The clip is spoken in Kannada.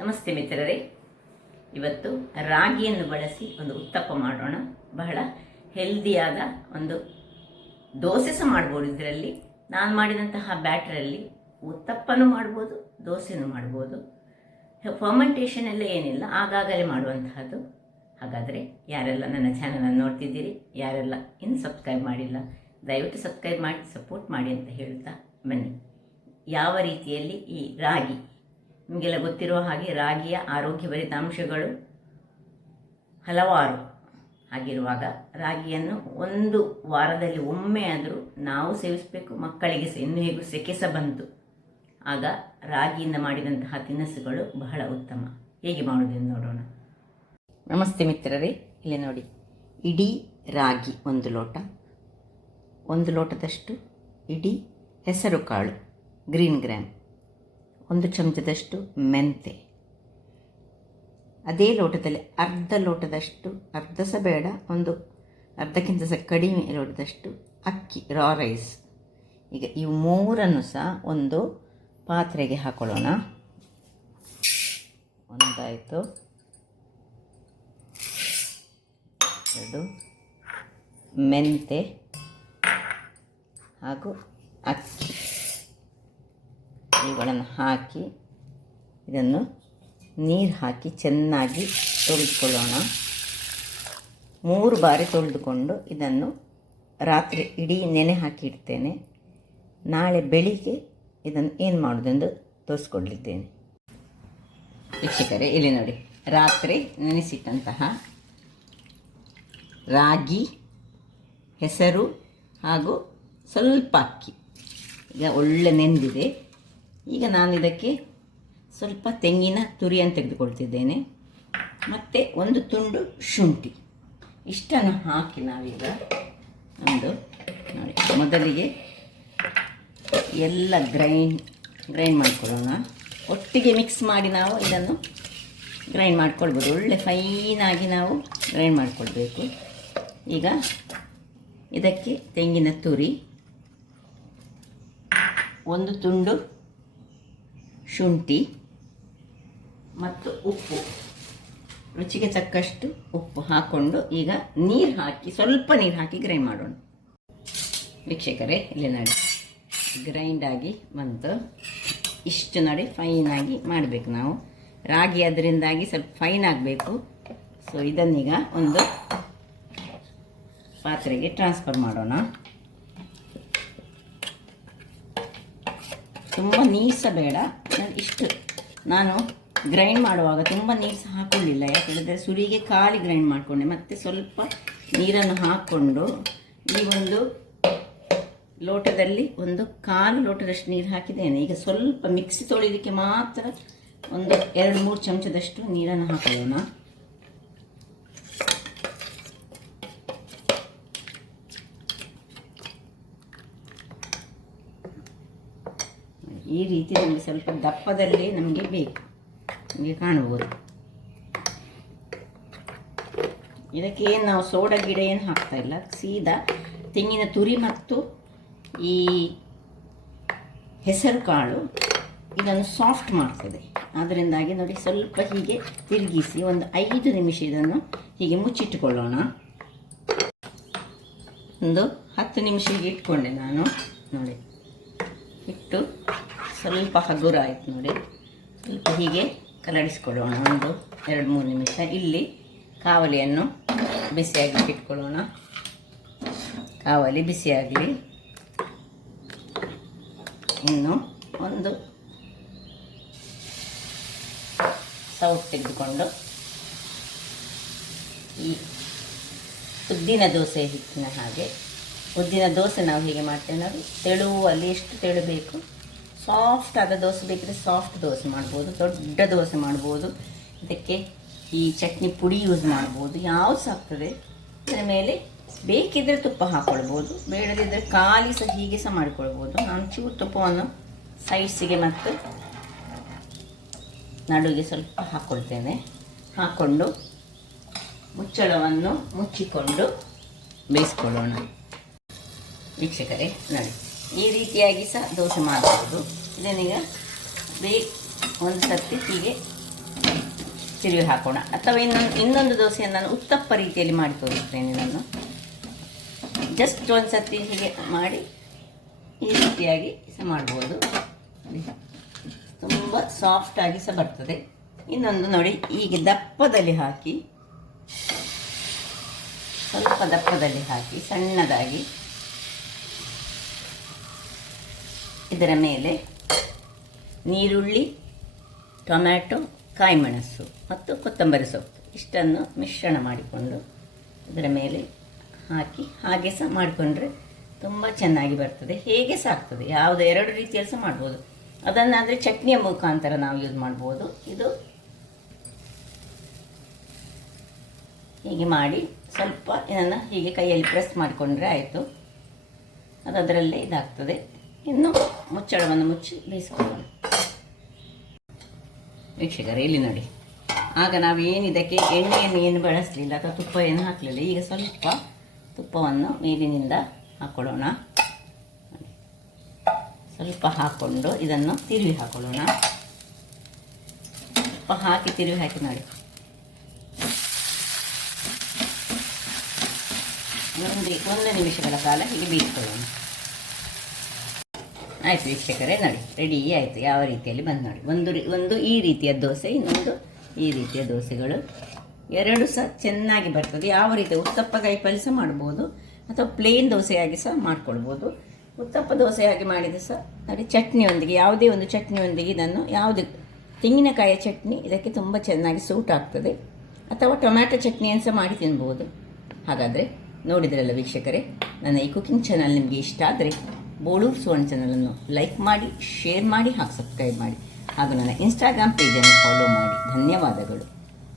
ನಮಸ್ತೆ ಮಿತ್ರರೇ, ಇವತ್ತು ರಾಗಿಯನ್ನು ಬಳಸಿ ಒಂದು ಉತ್ತಪ್ಪ ಮಾಡೋಣ. ಬಹಳ ಹೆಲ್ದಿಯಾದ ಒಂದು ದೋಸೆ ಸಹ ಮಾಡ್ಬೋದು. ಇದರಲ್ಲಿ ನಾನು ಮಾಡಿದಂತಹ ಬ್ಯಾಟ್ರಲ್ಲಿ ಉತ್ತಪ್ಪನೂ ಮಾಡ್ಬೋದು, ದೋಸೆನೂ ಮಾಡ್ಬೋದು. ಫರ್ಮೆಂಟೇಷನ್ ಎಲ್ಲ ಏನಿಲ್ಲ, ಆಗಾಗಲೇ ಮಾಡುವಂತಹದ್ದು. ಹಾಗಾದರೆ ಯಾರೆಲ್ಲ ನನ್ನ ಚಾನಲನ್ನು ನೋಡ್ತಿದ್ದೀರಿ, ಯಾರೆಲ್ಲ ಇನ್ನು ಸಬ್ಸ್ಕ್ರೈಬ್ ಮಾಡಿಲ್ಲ, ದಯವಿಟ್ಟು ಸಬ್ಸ್ಕ್ರೈಬ್ ಮಾಡಿ ಸಪೋರ್ಟ್ ಮಾಡಿ ಅಂತ ಹೇಳ್ತಾ ಬನ್ನಿ. ಯಾವ ರೀತಿಯಲ್ಲಿ ಈ ರಾಗಿ, ನಿಮಗೆಲ್ಲ ಗೊತ್ತಿರುವ ಹಾಗೆ ರಾಗಿಯ ಆರೋಗ್ಯಭರಿತ ಅಂಶಗಳು ಹಲವಾರು. ಹಾಗಿರುವಾಗ ರಾಗಿಯನ್ನು ಒಂದು ವಾರದಲ್ಲಿ ಒಮ್ಮೆ ಆದರೂ ನಾವು ಸೇವಿಸಬೇಕು. ಮಕ್ಕಳಿಗೆ ಸಹ ಇನ್ನೂ ಹೇಗೂ ಸೆಕೆ ಸಹ ಬಂತು, ಆಗ ರಾಗಿಯಿಂದ ಮಾಡಿದಂತಹ ತಿನಿಸುಗಳು ಬಹಳ ಉತ್ತಮ. ಹೇಗೆ ಮಾಡುವುದೆಂದು ನೋಡೋಣ. ನಮಸ್ತೆ ಮಿತ್ರರೇ, ಇಲ್ಲಿ ನೋಡಿ, ಇಡೀ ರಾಗಿ ಒಂದು ಲೋಟದಷ್ಟು ಇಡೀ ಹೆಸರು ಕಾಳು ಗ್ರೀನ್ ಗ್ರಾಮ್, 1 ಚಮಚದಷ್ಟು ಮೆಂತೆ, ಅದೇ ಲೋಟದಲ್ಲಿ ಅರ್ಧ ಲೋಟದಷ್ಟು, ಅರ್ಧ ಸಹ ಬೇಡ, ಒಂದು ಅರ್ಧಕ್ಕಿಂತ ಸಹ ಕಡಿಮೆ ಲೋಟದಷ್ಟು ಅಕ್ಕಿ, ರಾ ರೈಸ್. ಈಗ ಇವು ಮೂರನ್ನು ಸಹ ಒಂದು ಪಾತ್ರೆಗೆ ಹಾಕೊಳ್ಳೋಣ. ಒಂದಾಯಿತು, 2 ಮೆಂತೆ ಹಾಗೂ ಅಕ್ಕಿ, ಇವುಗಳನ್ನು ಹಾಕಿ ಇದನ್ನು ನೀರು ಹಾಕಿ ಚೆನ್ನಾಗಿ ತೊಳೆದುಕೊಳ್ಳೋಣ. 3 ಬಾರಿ ತೊಳೆದುಕೊಂಡು ಇದನ್ನು ರಾತ್ರಿ ಇಡೀ ನೆನೆ ಹಾಕಿ ಇಡ್ತೇನೆ. ನಾಳೆ ಬೆಳಿಗ್ಗೆ ಇದನ್ನು ಏನು ಮಾಡೋದೆಂದು ತೋರಿಸ್ಕೊಡ್ಲಿದ್ದೇನೆ. ವೀಕ್ಷಕರೇ, ಇಲ್ಲಿ ನೋಡಿ, ರಾತ್ರಿ ನೆನೆಸಿಟ್ಟಂತಹ ರಾಗಿ, ಹೆಸರು ಹಾಗೂ ಸ್ವಲ್ಪ ಅಕ್ಕಿ ಈಗ ಒಳ್ಳೆ ನೆಂದಿದೆ. ಈಗ ನಾನು ಇದಕ್ಕೆ ಸ್ವಲ್ಪ ತೆಂಗಿನ ತುರಿಯನ್ನು ತೆಗೆದುಕೊಳ್ತಿದ್ದೇನೆ ಮತ್ತು 1 ತುಂಡು ಶುಂಠಿ. ಇಷ್ಟನ್ನು ಹಾಕಿ ನಾವೀಗ ಒಂದು ನೋಡಿ, ಮೊದಲಿಗೆ ಎಲ್ಲ ಗ್ರೈಂಡ್ ಮಾಡಿಕೊಳ್ಳೋಣ. ಒಟ್ಟಿಗೆ ಮಿಕ್ಸ್ ಮಾಡಿ ನಾವು ಇದನ್ನು ಗ್ರೈಂಡ್ ಮಾಡ್ಕೊಳ್ಬೋದು. ಒಳ್ಳೆ ಫೈನಾಗಿ ನಾವು ಗ್ರೈಂಡ್ ಮಾಡಿಕೊಳ್ಬೇಕು. ಈಗ ಇದಕ್ಕೆ ತೆಂಗಿನ ತುರಿ, 1 ತುಂಡು ಶುಂಠಿ ಮತ್ತು ಉಪ್ಪು, ರುಚಿಗೆ ತಕ್ಕಷ್ಟು ಉಪ್ಪು ಹಾಕ್ಕೊಂಡು ಈಗ ನೀರು ಹಾಕಿ, ಸ್ವಲ್ಪ ನೀರು ಹಾಕಿ ಗ್ರೈಂಡ್ ಮಾಡೋಣ. ವೀಕ್ಷಕರೇ, ಇಲ್ಲಿ ನೋಡಿ, ಗ್ರೈಂಡ್ ಆಗಿ ಬಂತು. ಇಷ್ಟು ನೋಡಿ ಫೈನಾಗಿ ಮಾಡಬೇಕು ನಾವು. ರಾಗಿ ಅದರಿಂದಾಗಿ ಸ್ವಲ್ಪ ಫೈನ್ ಆಗಬೇಕು. ಸೊ ಇದನ್ನೀಗ ಒಂದು ಪಾತ್ರೆಗೆ ಟ್ರಾನ್ಸ್ಫರ್ ಮಾಡೋಣ. ತುಂಬ ನೀರು ಸಹ ಬೇಡ. ನಾನು ಗ್ರೈಂಡ್ ಮಾಡುವಾಗ ತುಂಬ ನೀರು ಸಹ ಹಾಕ್ಕೊಳ್ಳಿಲ್ಲ, ಯಾಕಂದರೆ ಸುರಿಗೆ ಖಾಲಿ ಗ್ರೈಂಡ್ ಮಾಡಿಕೊಂಡೆ. ಮತ್ತು ಸ್ವಲ್ಪ ನೀರನ್ನು ಹಾಕ್ಕೊಂಡು ಈ ಒಂದು ಲೋಟದಲ್ಲಿ 1/4 ಲೋಟದಷ್ಟು ನೀರು ಹಾಕಿದ್ದೇನೆ. ಈಗ ಸ್ವಲ್ಪ ಮಿಕ್ಸಿ ತೊಳಿಲಿಕ್ಕೆ ಮಾತ್ರ ಒಂದು 2-3 ಚಮಚದಷ್ಟು ನೀರನ್ನು ಹಾಕೊಳ್ಳೋಣ. ಈ ರೀತಿ ನಮಗೆ ಸ್ವಲ್ಪ ದಪ್ಪದಲ್ಲಿ ನಮಗೆ ಬೇಕು, ನಿಮಗೆ ಕಾಣಬಹುದು. ಇದಕ್ಕೆ ಏನು ನಾವು ಸೋಡಾ ಗಿಡ ಏನು ಹಾಕ್ತಾ ಇಲ್ಲ, ಸೀದಾ ತೆಂಗಿನ ತುರಿ ಮತ್ತು ಈ ಹೆಸರು ಕಾಳು ಇದನ್ನು ಸಾಫ್ಟ್ ಮಾಡ್ತದೆ. ಅದರಿಂದಾಗಿ ನೋಡಿ, ಸ್ವಲ್ಪ ಹೀಗೆ ತಿರುಗಿಸಿ ಒಂದು 5 ನಿಮಿಷ ಇದನ್ನು ಹೀಗೆ ಮುಚ್ಚಿಟ್ಟುಕೊಳ್ಳೋಣ. ಒಂದು 10 ನಿಮಿಷ ಹೀಗೆ ಇಟ್ಕೊಂಡೆ ನಾನು. ನೋಡಿ, ಇಟ್ಟು ಸ್ವಲ್ಪ ಹಗುರ ಆಯಿತು ನೋಡಿ. ಸ್ವಲ್ಪ ಹೀಗೆ ಕಲಡಿಸ್ಕೊಳ್ಳೋಣ ಒಂದು 2-3 ನಿಮಿಷ. ಇಲ್ಲಿ ಕಾವಲಿಯನ್ನು ಬಿಸಿಯಾಗಿ ಇಟ್ಕೊಳ್ಳೋಣ. ಕಾವಲಿ ಬಿಸಿಯಾಗಲಿ. ಇನ್ನು ಒಂದು ಸೌಟ್ ತೆಗೆದುಕೊಂಡು ಈ ಉದ್ದಿನ ದೋಸೆ ಹಿಟ್ಟಿನ ಹಾಗೆ, ಉದ್ದಿನ ದೋಸೆ ನಾವು ಹೀಗೆ ಮಾಡ್ತೇವೆ ನೋಡಿ, ತೆಳುವಲ್ಲಿ ಎಷ್ಟು ತೆಳು ಬೇಕು, ಸಾಫ್ಟ್ ಆದ ದೋಸೆ ಬೇಕಿದ್ರೆ ಸಾಫ್ಟ್ ದೋಸೆ ಮಾಡ್ಬೋದು, ದೊಡ್ಡ ದೋಸೆ ಮಾಡ್ಬೋದು. ಇದಕ್ಕೆ ಈ ಚಟ್ನಿ ಪುಡಿ ಯೂಸ್ ಮಾಡ್ಬೋದು, ಯಾವುದು ಸಹ ಆಗ್ತದೆ. ಇದರ ಮೇಲೆ ಬೇಕಿದ್ದರೆ ತುಪ್ಪ ಹಾಕ್ಕೊಳ್ಬೋದು, ಬೇಡದಿದ್ದರೆ ಖಾಲಿ ಸಹ ಹೀಗೆ ಸಹ ಮಾಡಿಕೊಳ್ಬೋದು. ನಾನು ಚೂರು ತುಪ್ಪವನ್ನು ಸೈಡ್ಸಿಗೆ ಮತ್ತು ನಡುವಿಗೆ ಸ್ವಲ್ಪ ಹಾಕ್ಕೊಳ್ತೇನೆ. ಹಾಕ್ಕೊಂಡು ಮುಚ್ಚಳವನ್ನು ಮುಚ್ಚಿಕೊಂಡು ಬೇಯಿಸ್ಕೊಳ್ಳೋಣ. ವೀಕ್ಷಕರೇ, ನೋಡಿ, ಈ ರೀತಿಯಾಗಿ ಸಹ ದೋಸೆ ಮಾಡಬಹುದು. ಇದನ್ನೀಗ ಒಂದು ಸರ್ತಿ ಹೀಗೆ ತಿರುವಿ ಹಾಕೋಣ. ಅಥವಾ ಇನ್ನೊಂದು ದೋಸೆಯನ್ನು ನಾನು ಉತ್ತಪ್ಪ ರೀತಿಯಲ್ಲಿ ಮಾಡಿ ತೋರಿಸ್ತೇನೆ. ನಾನು ಜಸ್ಟ್ ಒಂದು ಸರ್ತಿ ಹೀಗೆ ಮಾಡಿ ಈ ರೀತಿಯಾಗಿ ಸಹ ಮಾಡ್ಬೋದು. ತುಂಬ ಸಾಫ್ಟಾಗಿ ಸಹ ಬರ್ತದೆ. ಇನ್ನೊಂದು ನೋಡಿ, ಹೀಗೆ ದಪ್ಪದಲ್ಲಿ ಹಾಕಿ, ಸ್ವಲ್ಪ ದಪ್ಪದಲ್ಲಿ ಹಾಕಿ ಸಣ್ಣದಾಗಿ ಇದರ ಮೇಲೆ ನೀರುಳ್ಳಿ, ಟೊಮ್ಯಾಟೊ, ಕಾಯಿಮೆಣಸು ಮತ್ತು ಕೊತ್ತಂಬರಿ ಸೊಪ್ಪು ಇಷ್ಟನ್ನು ಮಿಶ್ರಣ ಮಾಡಿಕೊಂಡು ಇದರ ಮೇಲೆ ಹಾಕಿ ಹಾಗೆ ಸಹ ಮಾಡಿಕೊಂಡ್ರೆ ತುಂಬ ಚೆನ್ನಾಗಿ ಬರ್ತದೆ. ಹೇಗೆ ಸಹ ಆಗ್ತದೆ, ಯಾವುದು ಎರಡು ರೀತಿಯಲ್ಲಿ ಸಹ ಮಾಡ್ಬೋದು. ಅದನ್ನಾದರೆ ಚಟ್ನಿಯ ಮುಖಾಂತರ ನಾವು ಯೂಸ್ ಮಾಡ್ಬೋದು. ಇದು ಹೀಗೆ ಮಾಡಿ ಸ್ವಲ್ಪ ಇದನ್ನು ಹೀಗೆ ಕೈಯಲ್ಲಿ ಪ್ರೆಸ್ ಮಾಡಿಕೊಂಡ್ರೆ ಆಯಿತು. ಅದು ಅದರಲ್ಲೇ ಇದಾಗ್ತದೆ. ಇನ್ನು ಮುಚ್ಚಳವನ್ನು ಮುಚ್ಚಿ ಬೇಯಿಸ್ಕೊಳ್ಳೋಣ. ವೀಕ್ಷಕರೇ, ಇಲ್ಲಿ ನೋಡಿ, ಆಗ ನಾವು ಇದಕ್ಕೆ ಎಣ್ಣೆಯನ್ನು ಏನು ಬಳಸಲಿಲ್ಲ ಅಥವಾ ತುಪ್ಪ ಏನು ಹಾಕಲಿಲ್ಲ. ಈಗ ಸ್ವಲ್ಪ ತುಪ್ಪವನ್ನು ಮೇಲಿನಿಂದ ಹಾಕ್ಕೊಳ್ಳೋಣ. ಸ್ವಲ್ಪ ಹಾಕ್ಕೊಂಡು ಇದನ್ನು ತಿರುವಿ ಹಾಕೊಳ್ಳೋಣ. ತುಪ್ಪ ಹಾಕಿ ತಿರುವಿ ಹಾಕಿ ನೋಡಿ. ಒಂದು ನಿಮಿಷಗಳ ಕಾಲ ಹೀಗೆ ಬೇಯಿಸ್ಕೊಳ್ಳೋಣ. ಆಯಿತು ವೀಕ್ಷಕರೇ, ನೋಡಿ ರೆಡಿ ಆಯಿತು. ಯಾವ ರೀತಿಯಲ್ಲಿ ಬಂದು ನೋಡಿ, ಒಂದು ಈ ರೀತಿಯ ದೋಸೆ, ಇನ್ನೊಂದು ಈ ರೀತಿಯ ದೋಸೆಗಳು ಎರಡು ಸಹ ಚೆನ್ನಾಗಿ ಬರ್ತದೆ. ಯಾವ ರೀತಿ ಉತ್ತಪ್ಪ ಕಾಯಿಪಲ್ಯ ಸಹ ಮಾಡ್ಬೋದು ಅಥವಾ ಪ್ಲೇನ್ ದೋಸೆಯಾಗಿ ಸಹ ಮಾಡ್ಕೊಳ್ಬೋದು. ಉತ್ತಪ್ಪ ದೋಸೆಯಾಗಿ ಮಾಡಿದ ಸಹ ನೋಡಿ, ಚಟ್ನಿಯೊಂದಿಗೆ, ಯಾವುದೇ ಒಂದು ಚಟ್ನಿಯೊಂದಿಗೆ ಇದನ್ನು, ಯಾವುದು ತೆಂಗಿನಕಾಯಿಯ ಚಟ್ನಿ ಇದಕ್ಕೆ ತುಂಬ ಚೆನ್ನಾಗಿ ಸೂಟ್ ಆಗ್ತದೆ. ಅಥವಾ ಟೊಮ್ಯಾಟೊ ಚಟ್ನಿಯನ್ನು ಸಹ ಮಾಡಿ ತಿನ್ಬೋದು. ಹಾಗಾದರೆ ನೋಡಿದ್ರಲ್ಲ ವೀಕ್ಷಕರೇ, ನನ್ನ ಈ ಕುಕಿಂಗ್ ಚಾನಲ್ ನಿಮಗೆ ಇಷ್ಟ ಆದರೆ ಬೋಳೂರು ಸುವರ್ಣ ಚಾನಲನ್ನು ಲೈಕ್ ಮಾಡಿ, ಶೇರ್ ಮಾಡಿ ಹಾಗೂ ಸಬ್ಸ್ಕ್ರೈಬ್ ಮಾಡಿ ಹಾಗೂ ನನ್ನ ಇನ್ಸ್ಟಾಗ್ರಾಮ್ ಪೇಜನ್ನು ಫಾಲೋ ಮಾಡಿ. ಧನ್ಯವಾದಗಳು.